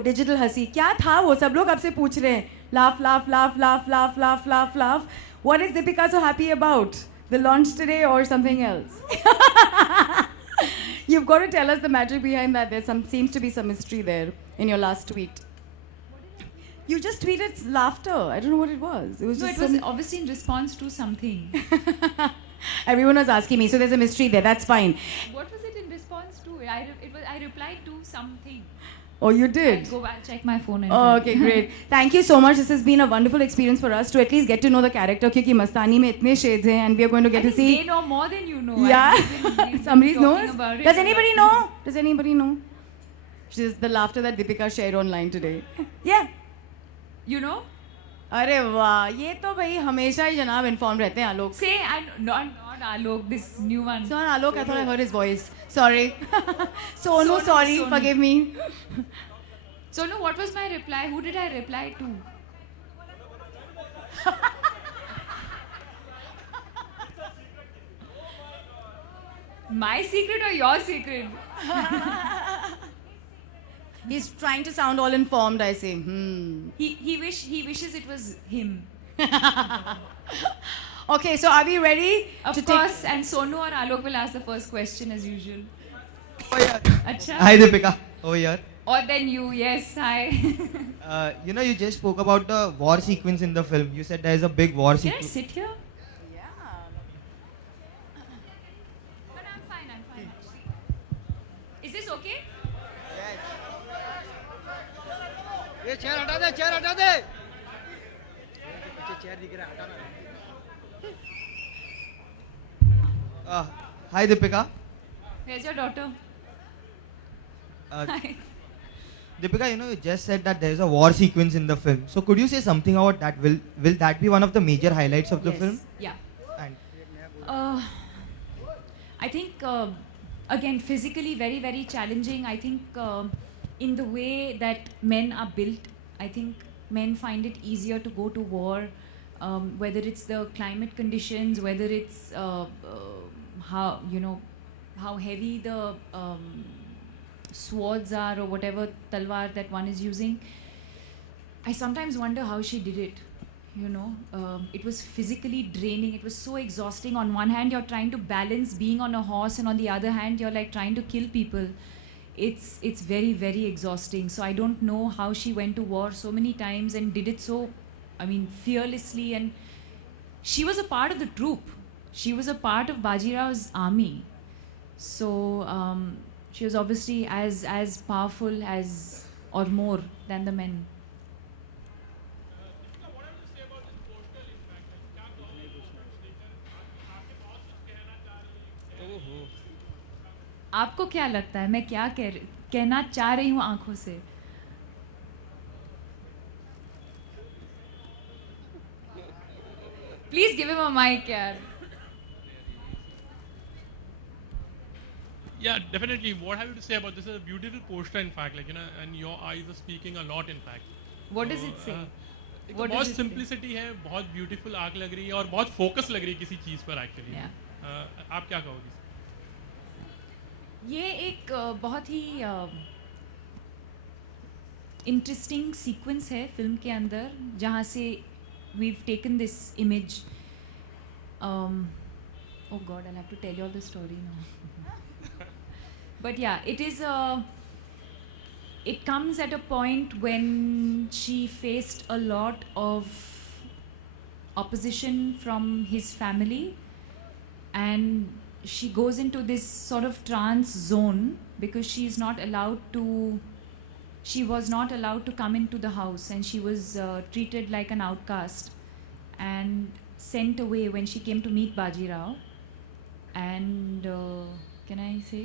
Digital हंसी क्या था वो सब लोग आपसे पूछ रहे हैं laugh laugh laugh laugh laugh laugh laugh laugh what is Deepika so happy about the launch today or something else you've got to tell us the magic behind that there seems to be some mystery there in your last tweet you just tweeted laughter I don't know what it was it was No, just it was obviously in response to something. everyone was asking me so there's a mystery there that's fine What was it in response to? I replied to something. oh you did I'll go back, check my phone and Oh, tell. okay, great. Thank you so much. This has been a wonderful experience for us to at least get to know the character. क्योंकि मस्तानी में इतने shades हैं, and we are going to I get to think see. they know more than you know. Yeah, We've been somebody talking knows. about it. Does anybody know? Does anybody know? Just the laughter that Deepika shared online today. Yeah. You know? अरे वाह, ये तो भाई हमेशा ही जनाब informed रहते हैं आलोक. Say, not Alok, this new one. It's not Alok. I thought I heard his voice. Sorry. Sonu, sorry. Sonu. Forgive me. So, no, what was my reply? Who did I reply to? My secret or your secret? He's trying to sound all informed. I say. He wishes it was him. Okay, so are we ready? Of course, and Sonu or Alok will ask the first question as usual. Oh, yeah. Acha? Hi Deepika. Oh here. Or then you, yes, hi. You just spoke about the war sequence in the film. You said there is a big war Can I sequence. sit here? Yeah. But I'm fine actually. Is this okay? ये chair हटा दे पीछे chair दिख रहा है हटाना Hi Deepika. Where's your daughter? Uh, Hi. Deepika, you just said that there is a war sequence in the film. So could you say something about that? Will that be one of the major highlights of the Yes. film? Yeah. And I think, again, physically very, very challenging. I think in the way that men are built, I think men find it easier to go to war, whether it's the climate conditions, whether it's how heavy the swords are or whatever talwar that one is using. I sometimes wonder how she did it. It was physically draining. It was so exhausting. On one hand, you're trying to balance being on a horse, and on the other hand, you're like trying to kill people. It's very, very exhausting. So I don't know how she went to war so many times and did it so, fearlessly. And she was a part of the troop. She was a part of Bajirao's army. So she was obviously as powerful as or more than the men. आपको क्या लगता है मैं क्या कहना चाह रही हूँ आंखों से please give him a mic यार Yeah, definitely. What have you to say about this? Is a beautiful poster, in fact, and your eyes are speaking a lot, in fact. What does it say? What बहुत does it say? Simplicity है, बहुत beautiful आंख लग रही है और बहुत focus लग रही है किसी चीज़ पर एक्चुअली. Yeah. आप क्या कहोगे? ये एक बहुत ही इंटरेस्टिंग सीक्वेंस है फिल्म के अंदर जहाँ से we've taken this image. Oh God, I'll have to tell you all the story now. But yeah, it comes at a point when she faced a lot of opposition from his family, and she goes into this sort of trance zone because she was not allowed to come into the house, and she was treated like an outcast and sent away when she came to meet Bajirao. And can I say?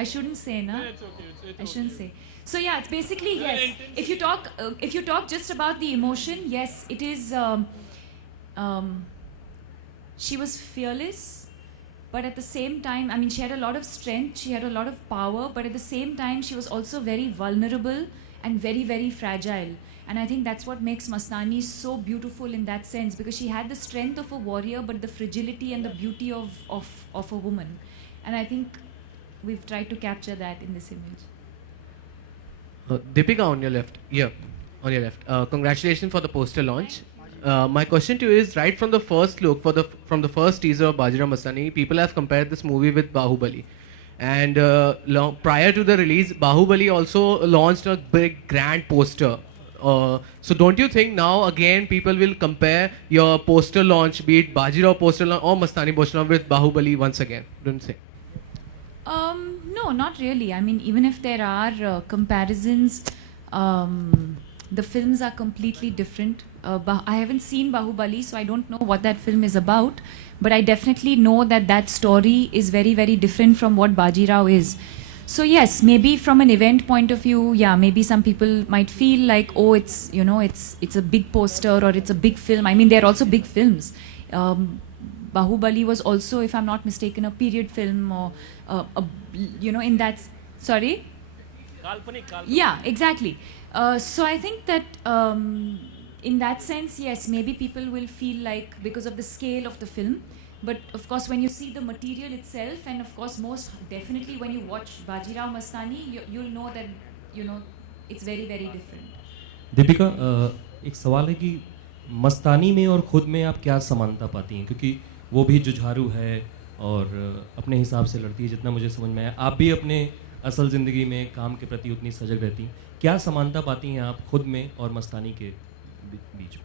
I shouldn't say, na? Yeah, it's okay. It's I shouldn't okay. say. So yeah, it's basically Yeah, yes. If you talk just about the emotion, yes, it is. She was fearless, but at the same time, she had a lot of strength. She had a lot of power, but at the same time, she was also very vulnerable and very, very fragile. And I think that's what makes Mastani so beautiful in that sense, because she had the strength of a warrior, but the fragility and the beauty of a woman. And I think we've tried to capture that in this image. Deepika, on your left. Yeah, on your left. Congratulations for the poster launch. My question to you is, right from the first look, from the first teaser of Bajirao Mastani, people have compared this movie with Bahubali. And prior to the release, Bahubali also launched a big grand poster. So don't you think now again people will compare your poster launch, be it Bajirao poster launch or Mastani poster launch, with Bahubali once again? Don't you think? No, not really. I mean, even if there are comparisons, the films are completely different. I haven't seen Bahubali, so I don't know what that film is about. But I definitely know that that story is very, very different from what Bajirao is. So yes, maybe from an event point of view, yeah, maybe some people might feel like, oh, it's, you know, it's a big poster or it's a big film. I mean, they're also big films. Bahubali was also, if I'm not mistaken, a period film or, you know, in that... Sorry? Yeah, exactly. So I think that in that sense, yes, maybe people will feel like because of the scale of the film. But of course, when you see the material itself, and of course, most definitely when you watch Bajirao Mastani, you'll know that, you know, it's very, very different. Deepika, एक सवाल है कि मस्तानी में और खुद में आप क्या समानता पाती हैं, क्योंकि वो भी जुझारू है और अपने हिसाब से लड़ती है, जितना मुझे समझ में आया। आप भी अपने असल ज़िंदगी में काम के प्रति उतनी सजग रहती हैं। क्या समानता पाती हैं आप खुद में और मस्तानी के बीच में?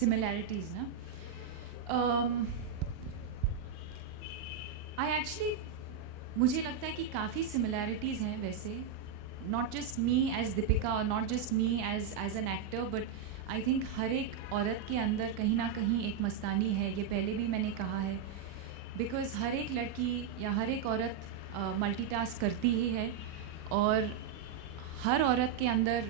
Similarities, na? I actually, मुझे लगता है कि काफ़ी similarities हैं वैसे. Not just me as Deepika or not just me as an actor, but I think हर एक औरत के अंदर कहीं ना कहीं एक मस्तानी है. ये पहले भी मैंने कहा है. Because हर एक लड़की या हर एक औरत मल्टीटास्क करती ही है और हर औरत के अंदर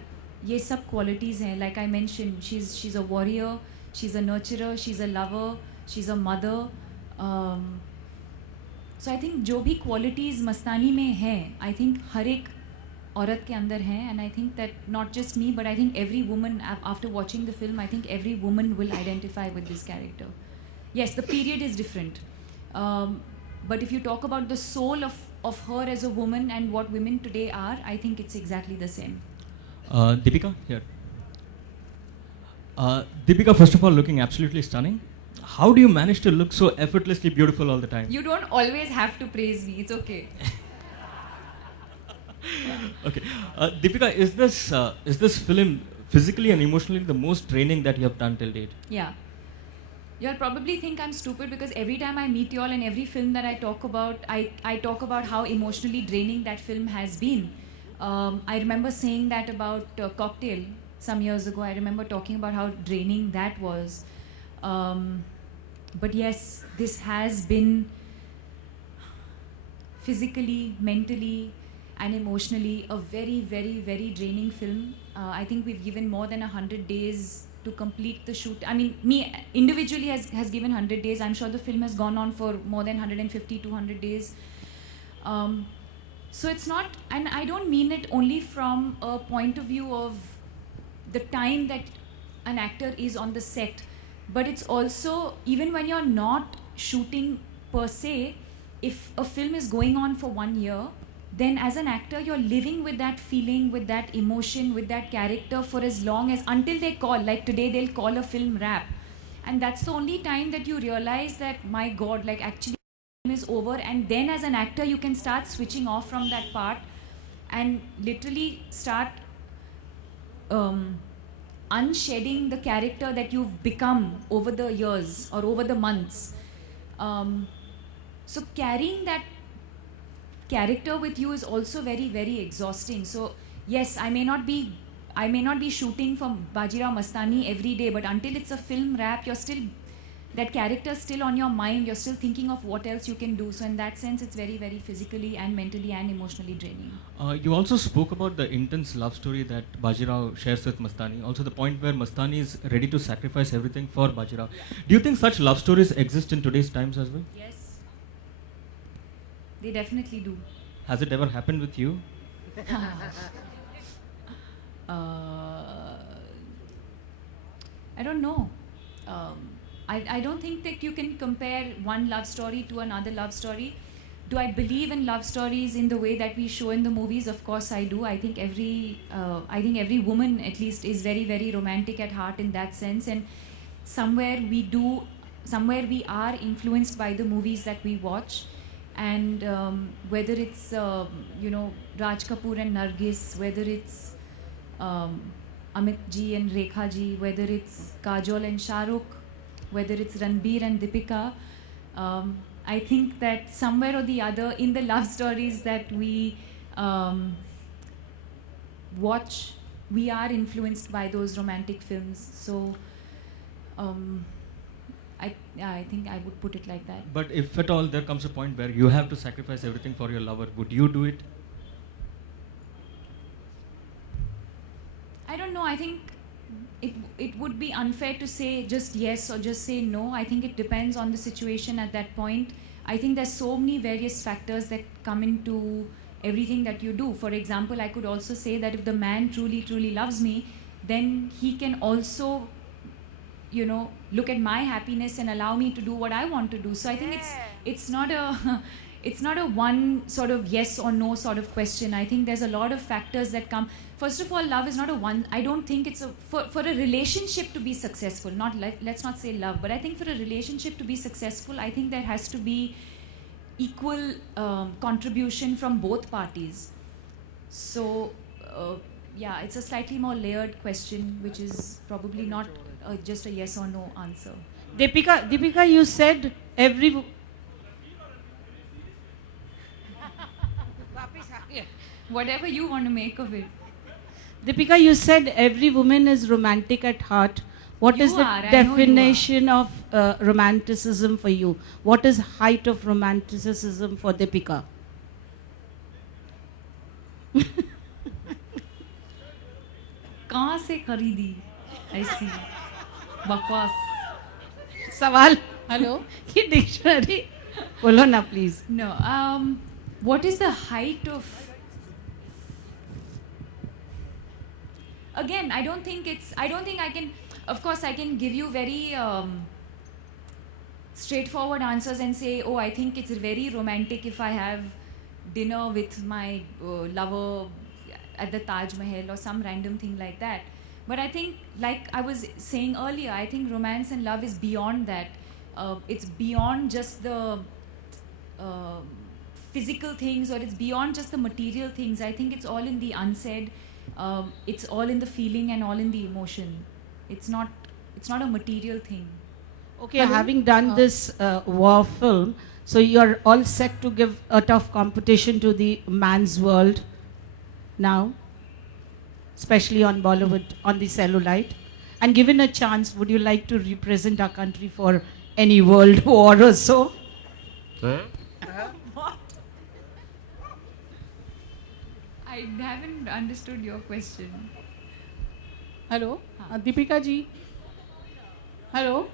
ये सब qualities हैं. Like I mentioned, she's a warrior, she's a nurturer, she's a lover, she's a mother. So I think जो भी qualities मस्तानी में हैं, I think हर एक औरत के अंदर हैं, and I think that not just me, but I think every woman, after watching the film, I think every woman will identify with this character. Yes, the period is different, but if you talk about the soul of her as a woman and what women today are, I think it's exactly the same. Deepika, here. Deepika, first of all, looking absolutely stunning. How do you manage to look so effortlessly beautiful all the time? You don't always have to praise me, it's okay. Okay, Deepika, is this film physically and emotionally the most draining that you have done till date? Yeah. You'll probably think I'm stupid because every time I meet y'all and every film that I talk about, I talk about how emotionally draining that film has been. I remember saying that about Cocktail some years ago. I remember talking about how draining that was. But yes, this has been physically, mentally, and emotionally a very, very, very draining film. I think we've given more than 100 days to complete the shoot. I mean, me individually has given 100 days. I'm sure the film has gone on for more than 150, 200 days. So it's not, and I don't mean it only from a point of view of the time that an actor is on the set, but it's also, even when you're not shooting per se, if a film is going on for 1 year, then as an actor, you're living with that feeling, with that emotion, with that character for as long as, until they call, like today they'll call a film wrap. And that's the only time that you realize that, my God, like actually the film is over. And then as an actor, you can start switching off from that part and literally start unshedding the character that you've become over the years or over the months. So carrying that character with you is also very, very exhausting. So yes, I may not be shooting for Bajirao Mastani every day, but until it's a film wrap, you're still, that character's still on your mind, you're still thinking of what else you can do. So in that sense, it's very, very physically and mentally and emotionally draining. You also spoke about the intense love story that Bajirao shares with Mastani, also the point where Mastani is ready to sacrifice everything for Bajirao. Do you think such love stories exist in today's times as well? Yes. They definitely do. Has it ever happened with you? I don't know. I don't think that you can compare one love story to another love story. Do I believe in love stories in the way that we show in the movies? Of course I do. I think every woman at least is very, very romantic at heart in that sense, and somewhere we are influenced by the movies that we watch. And whether it's Raj Kapoor and Nargis, whether it's Amit ji and Rekha ji, whether it's Kajol and Shah Rukh, whether it's Ranveer and Deepika, I think that somewhere or the other in the love stories that we watch, we are influenced by those romantic films. So I think I would put it like that. But if at all there comes a point where you have to sacrifice everything for your lover, would you do it? I don't know. I think it would be unfair to say just yes or just say no. I think it depends on the situation at that point. I think there's so many various factors that come into everything that you do. For example, I could also say that if the man truly, truly loves me, then he can also, look at my happiness and allow me to do what I want to do. So I think it's not a one sort of yes or no sort of question. I think there's a lot of factors that come. First of all, love is not a one. I don't think it's for a relationship to be successful. Let's not say love, but I think for a relationship to be successful, I think there has to be equal contribution from both parties. So yeah, it's a slightly more layered question, which is probably not just a yes or no answer. Deepika, you said every. Whatever you want to make of it. Deepika, you said every woman is romantic at heart. What You is the are, I know you definition of romanticism for you? What is height of romanticism for Deepika? कहाँ से खरीदी ऐसी बकवास? सवाल hello ये dictionary बोलो ना please. No. What is the height of? Again, I don't think I can. Of course, I can give you very straightforward answers and say, oh, I think it's very romantic if I have dinner with my lover at the Taj Mahal or some random thing like that. But I think, like I was saying earlier, I think romance and love is beyond that. It's beyond just the physical things, or it's beyond just the material things. I think it's all in the unsaid. It's all in the feeling and all in the emotion. It's not a material thing. Okay, having done this war film, so you're all set to give a tough competition to the man's world now, especially on Bollywood, on the cellulite. And given a chance, would you like to represent our country for any world war or so? I haven't understood your question. Hello Deepika ji hello